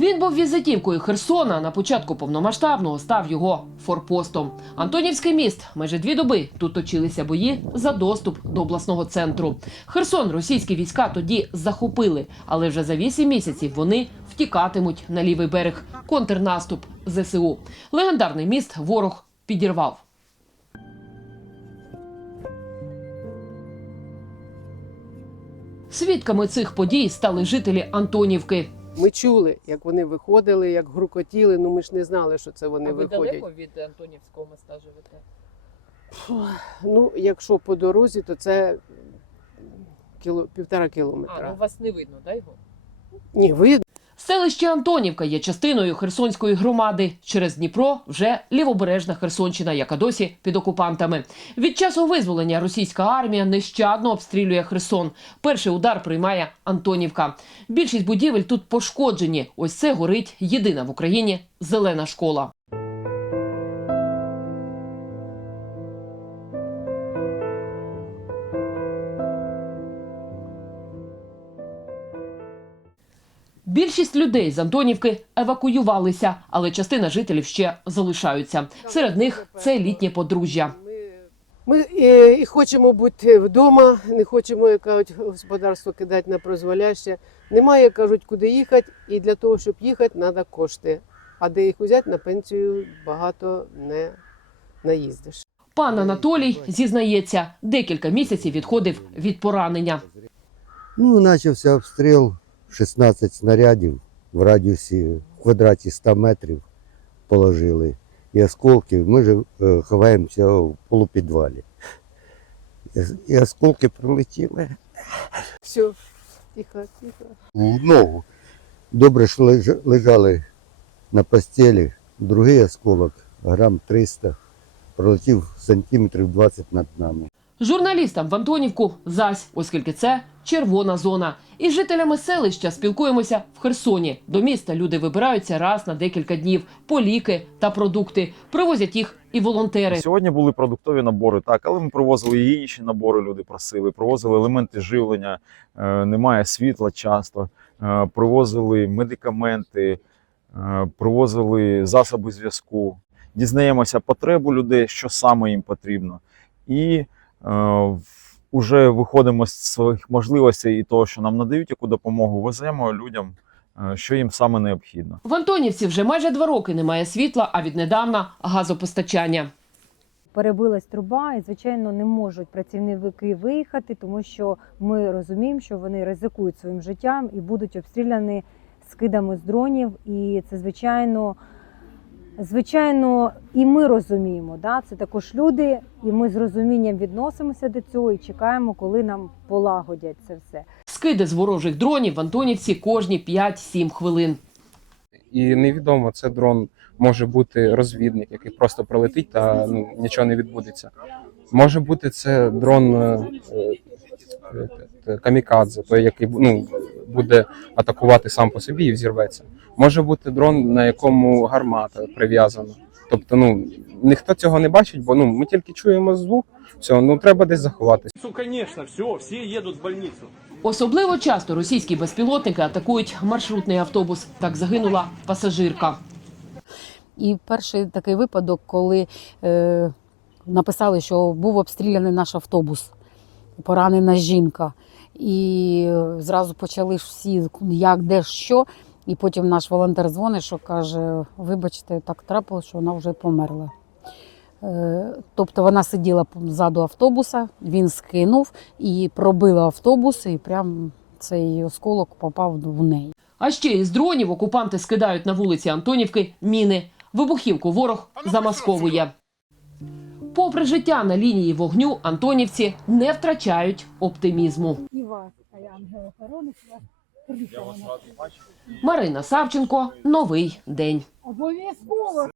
Він був візитівкою Херсона. На початку повномасштабного став його форпостом. Антонівський міст майже дві доби тут точилися бої за доступ до обласного центру. Херсон російські війська тоді захопили, але вже за вісім місяців вони втікатимуть на лівий берег. Контрнаступ ЗСУ. Легендарний міст ворог підірвав. Свідками цих подій стали жителі Антонівки. Ми чули, як вони виходили, як грукотіли. Ну ми ж не знали, що це вони а ви виходять. від Антонівського моста живете? Ну, якщо по дорозі, то це кіло, півтора кілометра. вас не видно, да його? Ні, видно. Селище Антонівка є частиною Херсонської громади. Через Дніпро вже лівобережна Херсонщина, яка досі під окупантами. Від часу визволення російська армія нещадно обстрілює Херсон. Перший удар приймає Антонівка. Більшість будівель тут пошкоджені. Ось це горить єдина в Україні зелена школа. Більшість людей з Антонівки евакуювалися, але частина жителів ще залишаються. Серед них це літнє подружжя. Ми е, і хочемо бути вдома, не хочемо, як кажуть, господарство кидати на прозволяще. Немає, кажуть, куди їхати, і для того, щоб їхати, треба кошти. А де їх взяти на пенсію багато не наїздиш. Пан Анатолій зізнається, декілька місяців відходив від поранення. Ну, почався обстріл 16 снарядів в радіусі в квадраті 100 метрів положили. І осколки. Ми ж е, ховаємося в полупідвалі. І, і осколки прилетіли Все, тихо, тихо. в ногу. Добре, що лежали на постелі. Другий осколок, грам 300, пролетів сантиметрів 20 над нами. Журналістам в Антонівку зась, оскільки це червона зона. Із жителями селища спілкуємося в Херсоні. До міста люди вибираються раз на декілька днів по ліки та продукти. Привозять їх і волонтери. Сьогодні були продуктові набори, так, але ми привозили і інші набори. Люди просили, привозили елементи живлення, е, немає світла часто, е, привозили медикаменти, е, привозили засоби зв'язку. Дізнаємося потребу людей, що саме їм потрібно, і вже виходимо з своїх можливостей і того, що нам надають яку допомогу, веземо людям, е, що їм саме необхідно. В Антонівці вже майже два роки немає світла, а віднедавна газопостачання. перебилась труба, і звичайно не можуть працівники виїхати, тому що ми розуміємо, що вони ризикують своїм життям і будуть обстріляні скидами з дронів. І це звичайно, звичайно, і ми розуміємо. Да? Це також люди, і ми з розумінням відносимося до цього і чекаємо, коли нам полагодять це все. Скиди з ворожих дронів в Антонівці кожні 5-7 хвилин. І невідомо, це дрон може бути розвідник, який просто пролетить та ну, нічого не відбудеться. Може бути це дрон е, е, е, камікадзе, той, який ну, буде атакувати сам по собі і взірветься. Може бути дрон, на якому гармата прив'язана. Тобто, ну ніхто цього не бачить, бо ну ми тільки чуємо звук. Все, ну треба десь заховатися. Ну, конечно, все, все едут в больницу. Особливо часто російські безпілотники атакують маршрутний автобус. Так загинула пасажирка. І перший такий випадок, коли е, написали, що був обстріляний наш автобус, поранена жінка. І зразу почали ж всі, як, де, що. І потім наш волонтер дзвонить, що каже: вибачте, так трапилося, що вона вже померла. Е, Тобто вона сиділа ззаду автобуса, він скинув і пробила автобус, і прям цей осколок попав в неї. А ще із дронів окупанти скидають на вулиці Антонівки міни. Вибухівку ворог замасковує. Попри життя на лінії вогню, антонівці не втрачають оптимізму. І вас, ангел охорони, Марина Савченко, новий день. Обов'язково